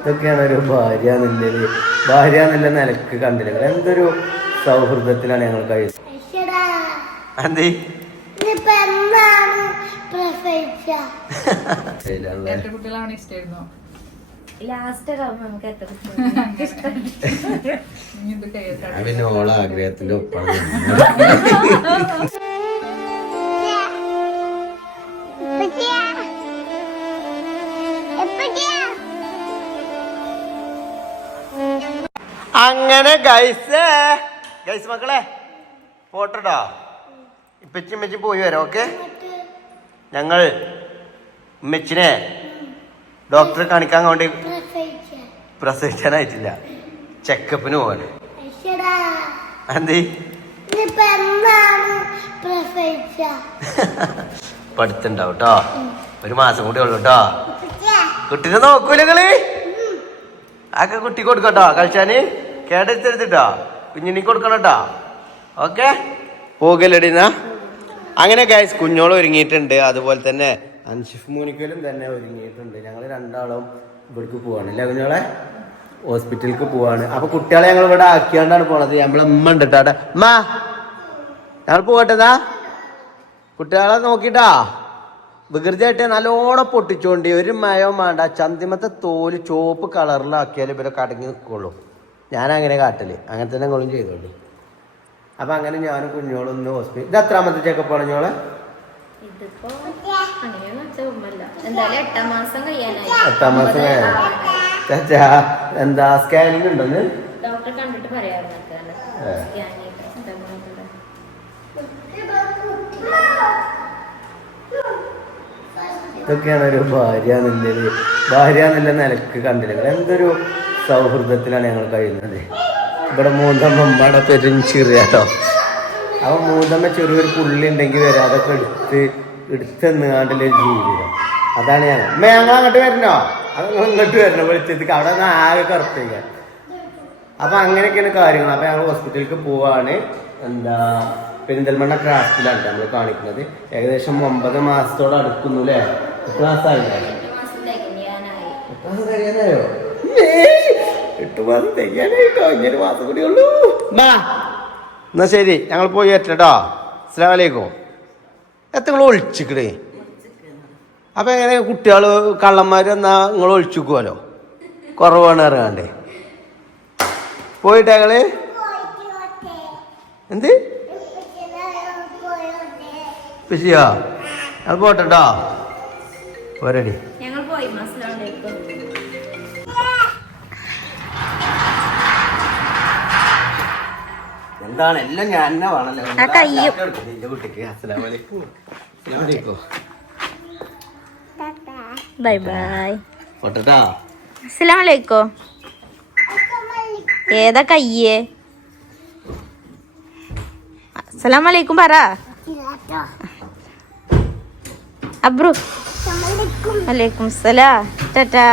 ഇതൊക്കെയാണ് ഒരു ഭാര്യ എന്നുള്ളത് ഭാര്യ എന്നുള്ള നിലയ്ക്ക് കണ്ടില്ല? എന്തൊരു സൗഹൃദത്തിലാണ് ഞങ്ങൾ കഴിച്ചത്. എന്തേ? ഇതിപ്പോ എന്നാണ് അങ്ങനെ ഗൈസ് ഗൈസ് മക്കളെ പോട്ടോ ഇപ്പച്ചും മെച്ചി പോയി വരാം ഓക്കെ ഞങ്ങൾ ഉമ്മച്ചിനെ ഡോക്ടറെ കാണിക്കാൻ വേണ്ടി പ്രസവിച്ച പ്രസവിക്കാനായിട്ടില്ല. ചെക്കപ്പിന് പോവാണ്. എന്തി? പഠിത്തണ്ടാവും കേട്ടോ ഒരു മാസം കൂടി ഉള്ളു കേട്ടോ കുട്ടീനെ നോക്കൂല ആക്കെ കുട്ടി കൊടുക്കട്ടോ. കളിച്ചാന് കേടെടുത്തെടുത്തിട്ടോ. കുഞ്ഞിനി കൊടുക്കണം കേട്ടോ ഓക്കെ പോകലടിന അങ്ങനെ ഗൈസ് കുഞ്ഞോളം ഒരുങ്ങിയിട്ടുണ്ട്. അതുപോലെ തന്നെ അൻഷിഫ് മോനിക്കലും തന്നെ ഒരുങ്ങിയിട്ടുണ്ട്. ഞങ്ങൾ രണ്ടാളും ഇവിടേക്ക് പോവാണ്. അല്ലേ കുഞ്ഞോളെ? ഹോസ്പിറ്റലിലേക്ക് പോവാണ്. അപ്പൊ കുട്ടികളെ ഞങ്ങൾ ഇവിടെ ആക്കിയാണ്ടാണ് പോണത്. നമ്മളെ ഉമ്മ ഉണ്ട് കേട്ടോ അവിടെ. ഉമ്മ ഞങ്ങൾ പോകട്ടെതാ കുട്ടികളെ നോക്കിട്ടാ. വികൃതിയായിട്ട് നല്ലോണം പൊട്ടിച്ചോണ്ടി ഒരു മയം വേണ്ട ചന്തിമത്തെ തോൽ ചുവപ്പ് കളറിലാക്കിയാൽ ഇവരെ കടങ്ങി നിൽക്കുള്ളൂ ഞാൻ അങ്ങനെ കാട്ടൽ. അങ്ങനെ തന്നെ നിങ്ങളും ചെയ്തോളൂ അപ്പൊ അങ്ങനെ ഞാനും കുഞ്ഞോളും ഒന്ന് ഹോസ്പിറ്റൽ ഇത് എത്രാമത്തെ ചെക്കപ്പ് ഞോളെ ഉമ്മല്ല. എന്തായാലും എട്ടാം മാസം കഴിയാനായി. എന്താ സ്കാനിങ് ഉണ്ടെന്ന് ഡോക്ടറെ കണ്ടിട്ട് പറയാറുണ്ട് ഇതൊക്കെയാണ് ഒരു ഭാര്യ എന്നുള്ളത് ഭാര്യ എന്നുള്ള നിലയ്ക്ക് കണ്ടില്ല. എന്തൊരു സൗഹൃദത്തിലാണ് ഞങ്ങൾ കഴിയുന്നത്. ഇവിടെ മൂന്നമ്മ അമ്മയുടെ പെരും ചെറിയാട്ടോ. അപ്പൊ മൂന്നമ്മ ചെറിയൊരു പുള്ളി ഉണ്ടെങ്കിൽ വരാം. അതൊക്കെ എടുത്ത് എടുത്തെന്നുകാണ്ടുള്ള ജീവിതം. അതാണ് ഞാൻ അമ്മ ഞങ്ങൾ അങ്ങോട്ട് വരണോ? അങ്ങനെ ഇങ്ങോട്ട് വരണം. വെളിച്ചത്തേക്ക് അവിടെ നിന്ന് ആകെ കറുത്തേക്ക അപ്പൊ അങ്ങനെയൊക്കെയാണ് കാര്യങ്ങൾ അപ്പൊ ഞങ്ങൾ ഹോസ്പിറ്റലിലേക്ക് പോവാണ്. എന്താ പെരിന്തൽമണ്ണ ക്രാഫ്റ്റിലാണ് നമ്മൾ കാണിക്കുന്നത്. ഏകദേശം ഒമ്പത് മാസത്തോടെ അടുക്കുന്നു അല്ലേ? എട്ട് മാസമായില്ലേ എട്ട് മാസം തികയാനായി എട്ട് മാസം കഴിയാനായോ എട്ട് മാസം തികയാനായിട്ടോ ഇങ്ങനെ മാസം കൂടി ഉള്ളൂ. എന്നാ ശരി ഞങ്ങൾ പോയി എത്തട്ടോ അസ്സാം വലൈക്കും എത്ര നിങ്ങൾ ഒളിച്ചിക്കടേ അപ്പൊ എങ്ങനെ കുട്ടികൾ കള്ളന്മാര് എന്നാ നിങ്ങൾ ഒളിച്ചുക്കുമല്ലോ കുറവാണ് അറിയാണ്ടേ പോയിട്ട് ഞങ്ങൾ? എന്ത്? പിശിയോ അത് പോട്ടോ പോരടി. ഞങ്ങൾ പോയി എന്താണ്? എല്ലാം ഞാൻ തന്നെ വേണല്ലോ. എന്റെ കുട്ടിക്ക്? അസ്സലാമു അലൈക്കും. അസ്സലാമു അലൈക്കും. Bye bye. പോട്ടട്ടാ. അസ്സലാമലൈക്കോ ഏതാ കയ്യേ? അസ്സലാമലൈക്കും പറ. അബ്രു വലൈക്കും സലാം ടാറ്റാ.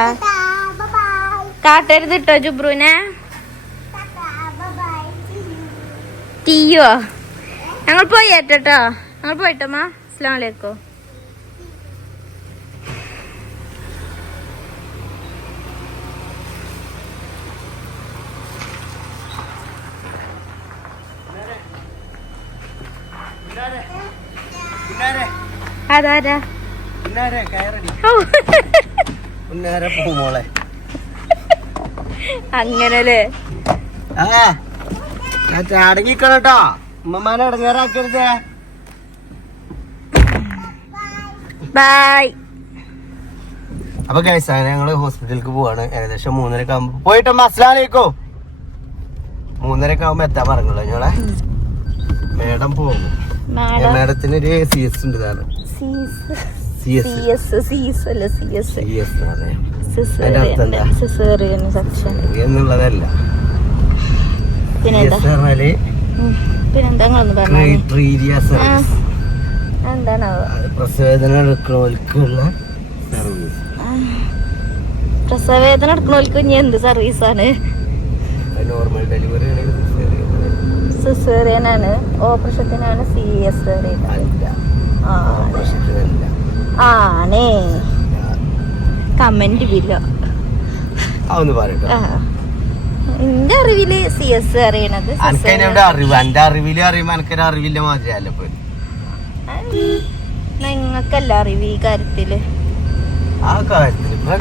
കാട്ടരുത് ഇട്ടോ ജുബ്രുവിനെ ടീയോ ഞങ്ങൾ പോയി ഏറ്റോ ഞങ്ങൾ പോയിട്ടമ്മ അസ്സലാം വലൈക്കും അതാരാ? പൂമോളെ അങ്ങനല്ലേ? അടങ്ങിക്കണട്ടോ ഉമ്മമാനെ ഇടങ്ങേറാക്കരുതേ ബൈ അപ്പൊ അങ്ങനെ ഞങ്ങൾ ഹോസ്പിറ്റലിലേക്ക് പോവാണ്. ഏകദേശം മൂന്നരക്ക് ആകുമ്പോ പോയിട്ട് അസ്ലാലേക്കോ മൂന്നരക്ക് ആകുമ്പോ എത്താൻ പറഞ്ഞല്ലോ ഞങ്ങളെ. മേഡം പോകും മാഡം? മേഡത്തിന് ഒരു സീസ് ഉണ്ട് ഇതാണ്. എന്നുള്ളതല്ല. പിന്നെന്താ? പിന്നെന്താ പറഞ്ഞേ? സർവീസ് പ്രസവേദന സർവീസ് പ്രസവവേദന എടുക്കണോൽക്ക് ഇനി എന്ത് സർവീസാണ് നോർമൽ ഡെലിവറി ആണ് ഓപ്പറേഷത്തിനാണ് സി എസ് അല്ല. ആണ്. കമന്റ് ഇല്ല അതൊന്ന് പറയട്ടോ. എന്റെ അറിവിൽ സി എസ് അറിയണത് അറിവ്? എന്റെ അറിവിൽ അറിയുമ്പോ എനിക്കൊരു അറിവില്ല മാതിരിയല്ല നിങ്ങൾക്കല്ല അറിവ് ഈ കാര്യത്തിൽ.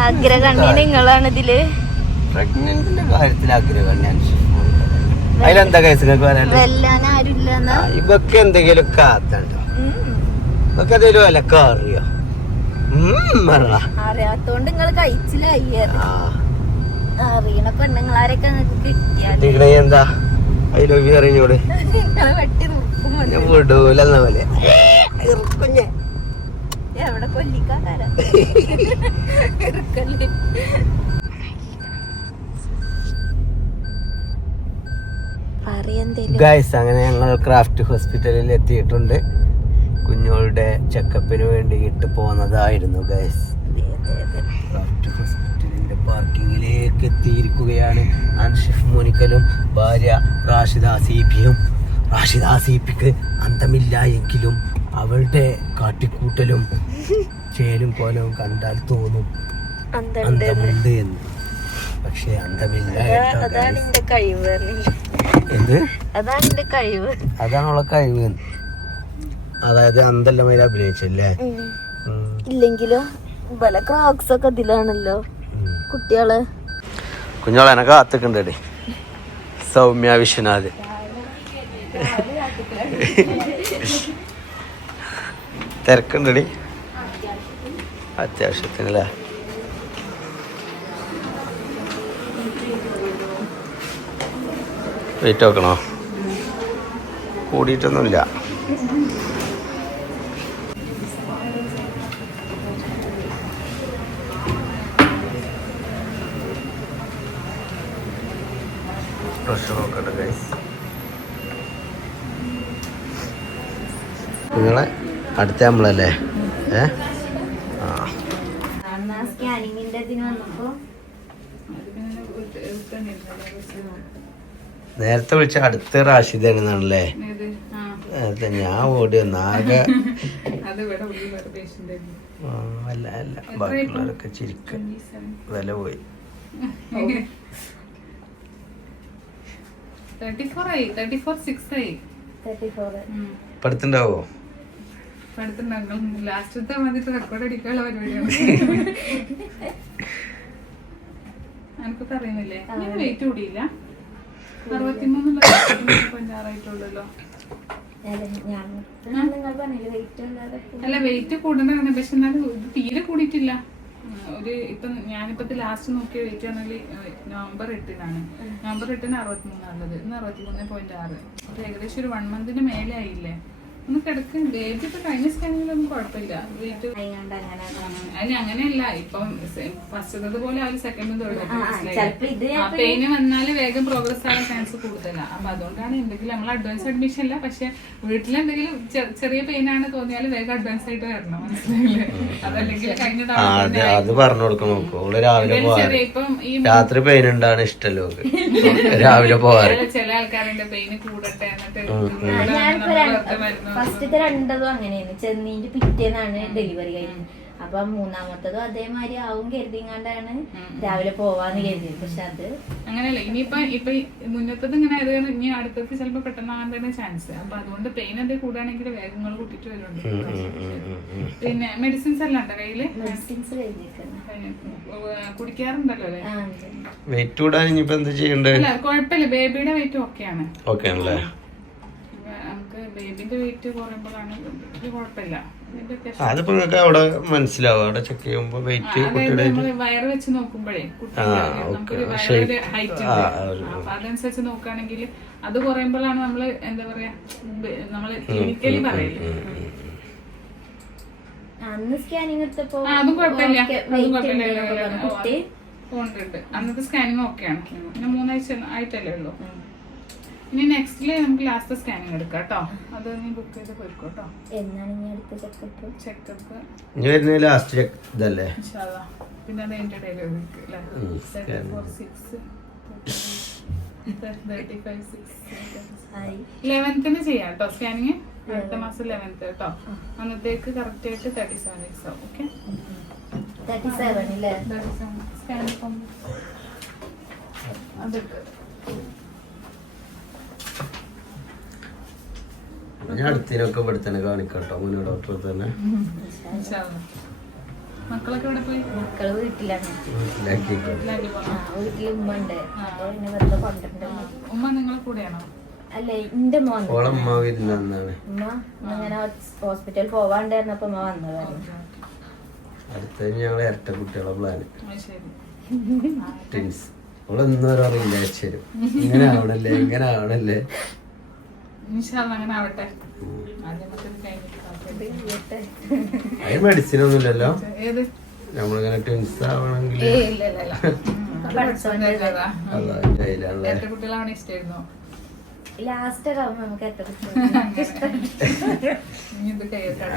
അഗ്രകണ്യ നിങ്ങളാണ് ഇതിൽ. പ്രഗ്നന്റിന്റെ കാര്യത്തിൽ അതിലെന്താ കേസ് ഇവക്ക് എന്തെങ്കിലും കാത്തണ്ടോ ഇവക്ക് എന്തെങ്കിലും. അറിയാത്തോണ്ട് നിങ്ങൾ കഴിച്ചിലായി അറിയണ പെണ്ണുങ്ങളാരൊക്കെ എന്താ? ഐ ലവ് യു അറിഞ്ഞോട് പോലെ. എവിടെ കൊല്ലിക്കാരാ ഗൈസ് അങ്ങനെ ഞങ്ങൾ ക്രാഫ്റ്റ് ഹോസ്പിറ്റലിൽ എത്തിയിട്ടുണ്ട്. കുഞ്ഞുങ്ങളുടെ ചെക്കപ്പിന് വേണ്ടിയിട്ട് പോന്നതായിരുന്നു ഗൈസ് ഹോസ്പിറ്റലിന്റെ പാർക്കിങ്ങിലേക്ക് എത്തിയിരിക്കുകയാണ്. അൻഷിഫ് മോനിക്കലും ഭാര്യ റാഷിദ സീപിയും റാഷിദ സീപിക്ക് അന്തമില്ല എങ്കിലും അവളുടെ കാട്ടിക്കൂട്ടലും ചേലും കോലവും കണ്ടാൽ തോന്നും. അന്തമുണ്ട്. എന്ന്. പക്ഷെ അന്തമില്ല അതാണ് കഴിവ്. അതാണുള്ള കഴിവ് എന്ന്. അതായത് അന്തല്ലമയിൽ അഭിനയിച്ചല്ലേ? ഇല്ലെങ്കിലും ക്രോക്സ് ഒക്കെ ഇതിലാണല്ലോ. കുട്ടികൾ. കുഞ്ഞോളെ എന്നെ കാത്തിക്കണ്ടേ സൗമ്യ വിശ്വനാഥ്. തിരക്കുണ്ടടി. അത്യാവശ്യത്തിനല്ലേ? വെയിറ്റ് നോക്കണോ? കൂടിയിട്ടൊന്നുമില്ല. പ്രഷർ നോക്കട്ടെ ഗൈസ് നിങ്ങളെ അടുത്ത നമ്മളല്ലേ? ഏ? ആ. നേരത്തെ വിളിച്ച അടുത്ത റാഷിദാണെന്നാണല്ലേ ഏത്? ആ, നേരത്തെ ഞാൻ ഓടി ഒന്നാകെ അത് ഇവിടെ ഉള്ളിൽ ഒരു patient ആയിരുന്നു. ആ, അല്ല അല്ല. ബാക്കിയുള്ളവരൊക്കെ ചിരിക്ക. വില പോയി 34 ആയി 34 6 ആയി തേർട്ടി ഫോർ ഉം. ഇപ്പൊ അടുത്തുണ്ടാവോ ഇപ്പൊ അടുത്തുണ്ടാകും ലാസ്റ്റത്തെ വന്നിട്ട് റെക്കോർഡ് അടിക്കാനുള്ള പരിപാടിയാണ്. എനിക്കൊക്കെ അറിയുന്നില്ലേ? ഞാൻ വെയിറ്റ് കൂടിയില്ല പഞ്ചാറായിട്ടുള്ളല്ലോ അല്ല വെയിറ്റ് പക്ഷെ എന്നാലും ഇത് തീരെ കൂടിയിട്ടില്ല. ഒരു ഇപ്പം ഞാനിപ്പത്തെ ലാസ്റ്റ് നോക്കിയ വെയിറ്റ് ആണെങ്കിൽ നവംബർ എട്ടിനാണ്. നവംബർ എട്ടിന് അറുപത്തിമൂന്നാണുള്ളത് ഇന്ന് അറുപത്തിമൂന്ന് പോയിന്റ് ആറ്. അപ്പൊ ഏകദേശം ഒരു വൺ മന്തിന് മേലെ ആയില്ലേ? ഒന്ന് കിടക്കും ഇപ്പൊ കഴിഞ്ഞ സ്കാനിങ്ങിലൊന്നും കുഴപ്പമില്ല. അങ്ങനെ അതിന് അങ്ങനെയല്ല. ഇപ്പം ഫസ്റ്റത് പോലെ ഒരു സെക്കൻഡും ആ പെയിന് വന്നാൽ വേഗം പ്രോഗ്രസ് ആവാൻ ചാൻസ് കൂടുതലാണ് അപ്പൊ അതുകൊണ്ടാണ് എന്തെങ്കിലും നമ്മൾ അഡ്വാൻസ് അഡ്മിഷൻ ഇല്ല പക്ഷെ വീട്ടിലെന്തെങ്കിലും ചെറിയ പെയിനാണ് തോന്നിയാൽ വേഗം അഡ്വാൻസ് ആയിട്ട് വരണം. മനസ്സിലായില്ലേ? അതല്ലെങ്കിൽ കഴിഞ്ഞ ആ തവണ അത് അത് പറഞ്ഞു കൊടുക്കണം രാവിലെ ഇവർ പോവാറ് ചെറിയ ഇപ്പം ഈ രാത്രി പെയിൻ ഉണ്ടാണ് ഇഷ്ടല്ലോ. രാവിലെ പോവാറ് ചില ആൾക്കാരുടെ പെയിന് കൂടട്ടെ എന്നിട്ട് മരുന്ന് ഫസ്റ്റത്തെ രണ്ടതും അങ്ങനെയാണ്. ചെന്നീന്റെ പിറ്റേന്നാണ് ഡെലിവറി കഴിഞ്ഞത്. അപ്പൊ മൂന്നാമത്തതും അതേമാതിരി ആവും കരുതിങ്ങാണ്ടാണ് രാവിലെ പോവാന്ന് കരുതിയത്. പക്ഷെ അത് അങ്ങനെയല്ല ഇനിയിപ്പൊ ഇപ്പൊ മുന്നത്തത് ഇങ്ങനെ ആയത് ഇനി അടുത്തത് ചിലപ്പോ പെട്ടെന്നാകാൻ തന്നെ ചാൻസ് അപ്പൊ അതുകൊണ്ട് പെയിൻ എന്തെങ്കിലും കൂടുകയാണെങ്കിൽ വേഗങ്ങൾ കൂട്ടിട്ട് വരുന്നുണ്ട്. പിന്നെ മെഡിസിൻസ് എല്ലാം ഉണ്ടോ കയ്യിൽ? മെഡിസിൻസ് കുടിക്കാറുണ്ടല്ലോ അല്ലേ? വെയിറ്റ് കൂടാൻ ഇനിയിപ്പോ എന്താ ചെയ്യണ്ടേ? കുഴപ്പമില്ല. ബേബിയുടെ വെയിറ്റ് ഓക്കെയാണ് ഓക്കെ ആണല്ലേ? ബേബിന്റെ വെയിറ്റ് കുറയുമ്പോഴാണ് ഇത് കുഴപ്പമില്ല. ഇതിന്റെ പ്രശ്നം- ആ, അതിപ്പോ നിങ്ങൾക്ക് അവിടെ മനസ്സിലാവും. അവിടെ ചെക്ക് ചെയ്യുമ്പോ വെയിറ്റ് കുട്ടിയുടെ വയറ് വെച്ച് നോക്കുമ്പോഴേ. ഹൈറ്റ് അതനുസരിച്ച് നോക്കുകയാണെങ്കിൽ അത് കുറയുമ്പോഴാണ് നമ്മൾ എന്താ പറയാ നമ്മൾ ക്ലിനിക്കലി പറയില്ലേ അന്ന് സ്കാനിങ് എടുത്തപ്പോ അതും കുഴപ്പമില്ല. weight കുഴപ്പമില്ല. ഉണ്ടെന്നൊക്കെ പറഞ്ഞു. കുട്ടി ഉണ്ട് ഉണ്ട്. അന്നത്തെ സ്കാനിങ് ഓക്കെയാണ് പിന്നെ മൂന്നാഴ്ച ആയിട്ടല്ലേ ഉള്ളൂ. ഇനി നെക്സ്റ്റിൽ നമുക്ക് ലാസ്റ്റ് സ്കാനിങ് എടുക്കാം കേട്ടോ. അത് നീ ബുക്ക് ചെയ്ത് പോയിക്കോട്ടോ എന്നാണ് ഇനി അടുത്ത ചെക്കപ്പ് ചെക്കപ്പ് ഇനി വരുന്ന ലാസ്റ്റ് ഇതല്ലേ? പിന്നെ അത് എന്റെ ഡെലിവറി ഉം, seven scan. Four six thirty five six ആയി ലെവൻത്തിന് ചെയ്യാം കേട്ടോ സ്കാനിങ് അടുത്ത മാസം ലെവൻത്ത് കേട്ടോ. അന്നത്തേക്ക് കറക്റ്റ് ആയിട്ട് തേർട്ടി സെവൻ എക്സ് ആവും ഓക്കെ തേർട്ടി സെവൻ അല്ലേ സ്കാനിങ് അതെടുത്ത് ഞാൻ അടുത്തിനൊക്കെ ഇവിടെ തന്നെ കാണിക്കട്ടോ മുന്നേ ഡോക്ടർ തന്നെ. മക്കളൊക്കെ ഇവിടെ പോയി? മക്കൾ വീട്ടിലാണ്. ഉമ്മ ഉണ്ട്. നിങ്ങളെ കൂടെയാണോ? അല്ലേ എന്റെ മോൻ. ഓളമ്മ വരുന്നാണ് ഉമ്മ ഇങ്ങനെ ഹോസ്പിറ്റലിൽ പോവാണ്ടായിരുന്നപ്പോ ഉമ്മ വന്നതായിരുന്നു. അടുത്ത ഞങ്ങൾ ഇരട്ട കുട്ടികളെ പ്ലാന് അറിയില്ല അയച്ചുതരും ഇങ്ങനെ ആവണല്ലേ ഇങ്ങനെ ആവണല്ലേ. അങ്ങനെ ആവട്ടെ. അതിന് മെഡിസിൻ ഒന്നുമില്ലല്ലോ ഏത്? നമ്മളിങ്ങനെ ടെൻസ് ആവണമെങ്കിൽ കുട്ടികളാണ് ഇഷ്ടമായിരുന്നു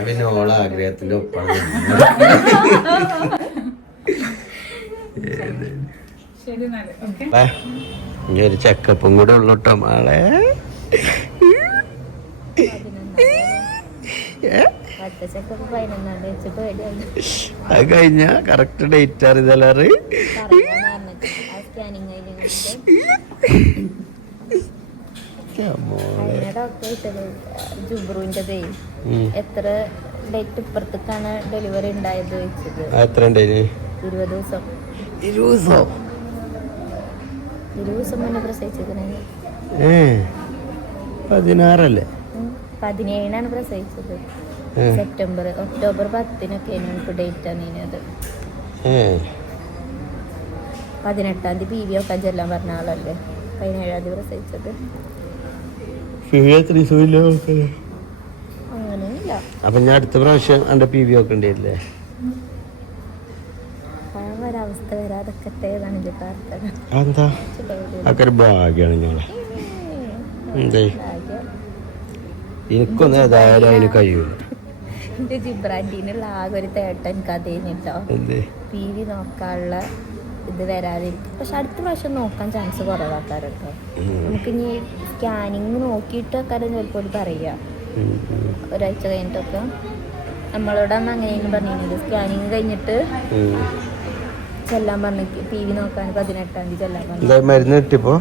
പിന്നെ ഓളെ ആഗ്രഹത്തിന്റെ ഒപ്പാണ്. ഇനി ഒരു ചെക്കപ്പും കൂടെ ഉള്ളൂട്ടോ കേട്ടോ മാളെ അടുത്ത ചെക്കപ്പ് പതിനൊന്നാം തീയതി വെച്ച് പേടിയാണ് അത് കഴിഞ്ഞ കറക്റ്റ് ഡേറ്റ് ജുബ്രുവിന്റെതേ എത്ര ഡേറ്റ് ഇപ്പുറത്തേക്കാണ് ഡെലിവറി ഉണ്ടായത് എത്ര ഉണ്ടായിന്? ഇരുപത് ദിവസം. ഇരുപതോ ഇരുപത് ദിവസം മുന്നേ പ്രസവിച്ചതിന് ഏ പതിനാറല്ലേ? പതിനേഴിനാണ് പ്രസവിച്ചത്. സെപ്റ്റംബർ ഒക്ടോബർ പത്തിനൊക്കെയാണ് നമുക്ക് ഡേറ്റ് തന്നീനത് ഏ. പതിനെട്ടാം തീയതി പി വി ഒക്കെ ചെല്ലാൻ പറഞ്ഞ ആളല്ലേ? പതിനേഴാം തീയതി പ്രസവിച്ചത്. അങ്ങനെയില്ല അപ്പൊ ഞാൻ അടുത്ത പ്രാവശ്യം എന്റെ പി വി ഒക്കെ ഉണ്ടായില്ലേ ആ ഒരവസ്ഥ വരാതൊക്കെ എന്നാണ് എന്റെ പ്രാർത്ഥന. എന്താ ഭാഗ്യാണ് ഞങ്ങളെ. ഭാഗ്യം. എനിക്കൊന്നും ഏതായാലും അതിന് കഴിയൂല എന്റെ ജിബ്രാന്റീനുള്ള ആകെ ഒരു തേട്ടൻ എനിക്ക് ടി വി നോക്കാനുള്ള ഇത് വരാതിരിക്കും പക്ഷെ അടുത്ത പ്രാവശ്യം നോക്കാൻ ചാൻസ് കുറവാക്കാറുണ്ടോ ഉം. നമുക്ക് ഇനി സ്കാനിങ് നോക്കിയിട്ട് കാര്യം ചിലപ്പോൾ പറയുക ഒരാഴ്ച കഴിഞ്ഞിട്ടൊക്കെ. നമ്മളോട് അന്ന് അങ്ങനെയാണ് പറഞ്ഞിരുന്നത് സ്കാനിങ് കഴിഞ്ഞിട്ട്. ചെല്ലാൻ പറഞ്ഞു ടി വി നോക്കാൻ പതിനെട്ടാം തീയതി ചെല്ലാൻ പറഞ്ഞു. മരുന്ന് കിട്ടിയപ്പോ?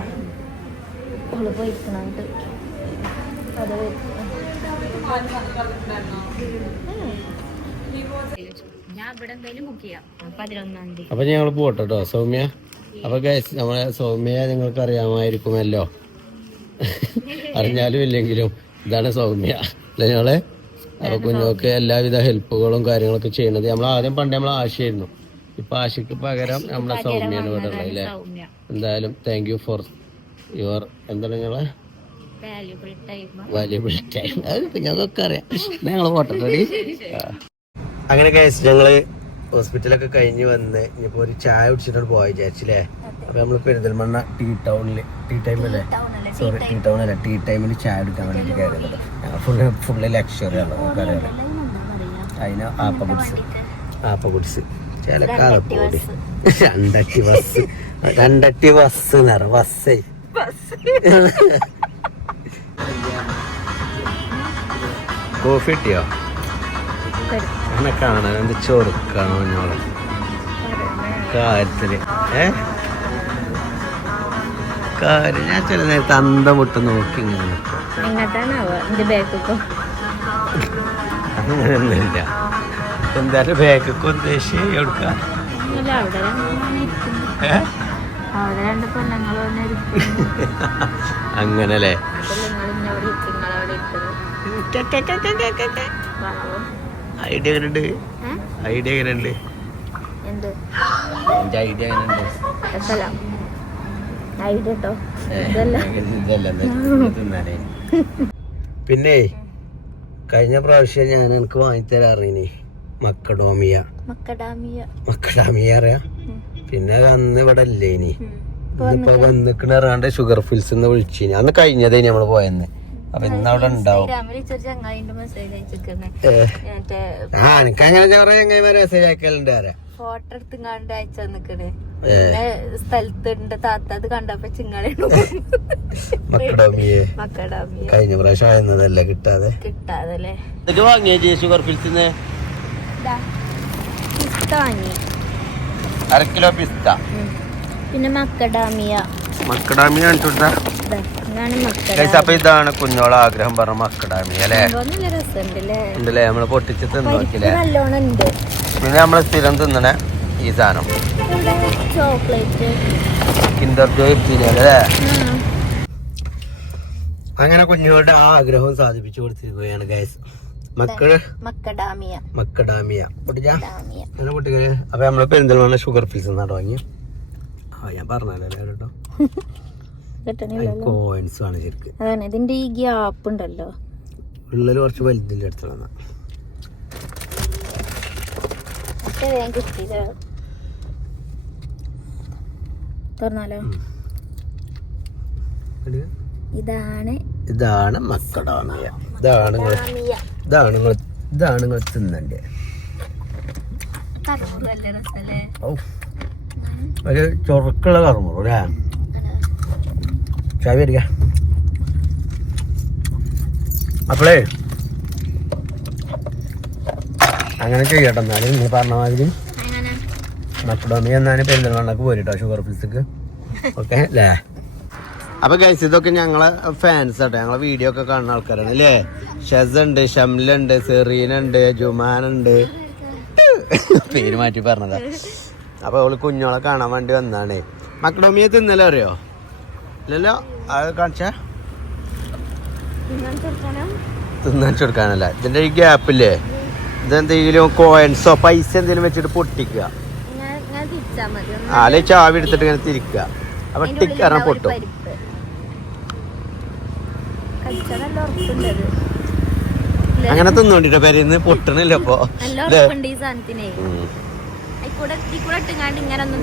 ഓൾ പോയിരിക്കണായിട്ട് അത് അപ്പൊ ഞങ്ങൾ പോട്ടെ കേട്ടോ സൗമ്യ. അപ്പൊ ഗൈസ് നമ്മളെ സൗമ്യ നിങ്ങൾക്ക് അറിയാമായിരിക്കുമല്ലോ അറിഞ്ഞാലും ഇല്ലെങ്കിലും ഇതാണ് സൗമ്യ. അല്ലെ ഞങ്ങളെ? അപ്പൊ കുഞ്ഞുങ്ങൾക്ക് എല്ലാവിധ ഹെൽപ്പുകളും കാര്യങ്ങളൊക്കെ ചെയ്യണത്. നമ്മൾ ആദ്യം പണ്ട് നമ്മൾ ആശയായിരുന്നു. ഇപ്പൊ ആശയ്ക്ക് പകരം നമ്മളെ സൗമ്യാണ് ഇവിടെ ഉള്ളത് അല്ലേ? എന്തായാലും താങ്ക് യു ഫോർ യുവർ എന്താണ് ഞങ്ങളെ? വാല്യുബിൾ ടൈം വാല്യബിൾ ടൈം അത് ഞങ്ങൾക്ക് അറിയാം. ഞങ്ങൾ പോട്ടെ അങ്ങനെ കേസ് ഞങ്ങൾ ഹോസ്പിറ്റലൊക്കെ കഴിഞ്ഞ് വന്ന് ഇനിയിപ്പോ ഒരു ചായ കുടിച്ചിട്ട് പോയി വിചാരിച്ചില്ലേ? അപ്പൊ നമ്മൾ പെരിന്തൽമണ്ണ ടീ ടൗണിൽ ടീ ടൈം അല്ലേ? സോറി ടീ ടൗൺ അല്ല ടീ ടൈമിൽ ചായ എടുക്കാൻ വേണ്ടിട്ട് കയറുന്നത് ഫുള്ള് ഫുള്ള് ലക്ഷറി ആണ് നമുക്കറിയാം അതിന് ആപ്പ കുടിച്ച് ആപ്പ കുടിച്ച് ചിലക്കാലപ്പോടി രണ്ടട്ടി ബസ്. രണ്ടട്ടി ബസ്. നിറ ബസ്സേ. കോഫി കിട്ടിയോ? എന്നെ കാണാൻ എന്ത് ചൊറുക്കാണോ കാര്യത്തിൽ ഏ? കാര്യം ഞാൻ ചില നേരത്തെ അന്തം വിട്ട് നോക്കി ഇങ്ങനെ അങ്ങനെയൊന്നുമില്ല എന്തായാലും ബാക്കൊക്കെ ഉദ്ദേശിച്ച് എടുക്കാം അങ്ങനല്ലേ? ഐഡിയ എങ്ങനെ ഐഡിയ എങ്ങനെയുണ്ട്? എന്റെ ഐഡിയ ഐഡിയ കേട്ടോ പിന്നെ കഴിഞ്ഞ പ്രാവശ്യം ഞാൻ എനിക്ക് വാങ്ങിത്തരാറിനി. മക്കഡോമിയ. മക്കഡാമിയ. മക്കഡാമിയ അറിയാ? പിന്നെ അന്ന് ഇവിടെ അല്ലേ ഇനി ഇന്നിപ്പോ വന്നിക്കണറാണ്ട് ഷുഗർ ഫിൽസ് എന്ന് വിളിച്ചിനി. അന്ന് കഴിഞ്ഞതേ നമ്മൾ പോയെന്ന്. അപ്പൊ ഇന്ന് അവിടെ ഉണ്ടാവും. ഇൻസ്റ്റാഗ്രാമിൽ ചെറിയ ചങ്ങായിന്റെ മെസ്സേജ് അയച്ചിരിക്കുന്നത് ഏ. മറ്റേ ആ എനിക്ക് അങ്ങനെ കുറെ ചങ്ങായിമാരെ മെസ്സേജ് അയക്കലുണ്ട് അറിയാം ഫോട്ടോ എടുത്തുങ്ങാണ്ട് അയച്ചു തന്നിക്കണ്. സ്ഥലത്തുണ്ട് താത്ത അത് കണ്ടപ്പോ ചിങ്ങളെ കഴിഞ്ഞ പ്രാവശ്യം ആയിരുന്നതല്ല കിട്ടാതെ? ഇതൊക്കെ വാങ്ങിയ ഷുഗർ ഫിൽസിന്ന് പിസ്ത വാങ്ങി. അര കിലോ പിസ്ത. പിന്നെ മക്കഡാമിയ മക്കഡാമിയ കാണിച്ചു ഇതാണ് മക്കളെ അപ്പൊ ഇതാണ് കുഞ്ഞോളെ ആഗ്രഹം പറഞ്ഞ മക്കടാമി അല്ലേ? ഉണ്ടല്ലേ? നമ്മൾ പൊട്ടിച്ച് തിന്നു പരിപ്പ് നോക്കില്ലേ? നല്ലോണം ഉണ്ട്. പിന്നെ നമ്മൾ സ്ഥിരം തിന്നണേ ഈ സാധനം. ചോക്ലേറ്റ്. കിൻഡർ ജോയ് അല്ലേ? അങ്ങനെ കുഞ്ഞുങ്ങളുടെ ആ ആഗ്രഹം സാധിപ്പിച്ചു കൊടുത്തിരിക്കുകയാണ് ഗൈസ് മക്കൾ മക്കഡാമിയ മക്കഡാമിയ പൊട്ടിച്ചാ? അങ്ങനെ അപ്പൊ നമ്മൾ പെരിന്തൽമണ്ണ ഷുഗർ ഫിൽസ് എന്നാണ് വാങ്ങി ആ ഞാൻ പറഞ്ഞല്ലോ കേട്ടോ കിട്ടണില്ലല്ലോ. കോയിൻസ് ആണ് ശരിക്ക്. അതാണ് ഇതിന്റെ ഈ ഗ്യാപ്പ് ഉണ്ടല്ലോ. ഉള്ളിൽ കുറച്ച് വലുതിന്റെ അടുത്തുള്ള വേഗം തുറന്നാലോ? ഇതാണ് ഇതാണ് മക്കടാമിയ ഇതാണ് നിങ്ങൾ ഇതാണ് നിങ്ങൾ ഇതാണ് നിങ്ങൾ തിന്നണ്ടേ. ഒരു ചൊറുക്കുള്ള കറുമുറു അല്ലേ? ചായ അടിക്ക അപ്പോളേ അങ്ങനെ ചെയ്യട്ടെ എന്നാലും നീ പറഞ്ഞ മാതിരി മക്കളോമി എന്നാലും പെരുന്തൽമണ്ണക്ക് പോരിട്ടോ ഷുഗർ ഫിൽസിക്ക് ഓക്കെ അല്ലേ? അപ്പൊ ഗൈസ് ഇതൊക്കെ ഞങ്ങളെ ഫാൻസ് ആട്ടെ. ഞങ്ങളെ വീഡിയോ ഒക്കെ കാണുന്ന ആൾക്കാരാണ് അല്ലേ? ഷെസ് ഉണ്ട് ഷംല ഉണ്ട് സെറീന ഉണ്ട് ജുമാൻ ഉണ്ട് പേര് മാറ്റി പറഞ്ഞതാ. അപ്പൊ അവൾ കുഞ്ഞോളെ കാണാൻ വേണ്ടി വന്നാണ്. മക്കളോമിയെ തിന്നല്ലോ അറിയോ? ഇല്ലല്ലോ. അത് കാണിച്ചാ. തിന്നാൻ കൊടുക്കാനല്ല ഇതിന്റെ ഈ ഗ്യാപ്പില്ലേ? ഇതെന്തെങ്കിലും കോയിൻസോ പൈസ എന്തെങ്കിലും വെച്ചിട്ട് പൊട്ടിക്കുക. അല്ലെ ചാവി എടുത്തിട്ട് ഇങ്ങനെ തിരിക്കുക. അപ്പൊ ടിക്ക് കാരണം പൊട്ടും. അങ്ങനെ തിന്നോണ്ടിട്ട് പേരിന്ന് പൊട്ടണില്ല ഇങ്ങനെ ഒന്നും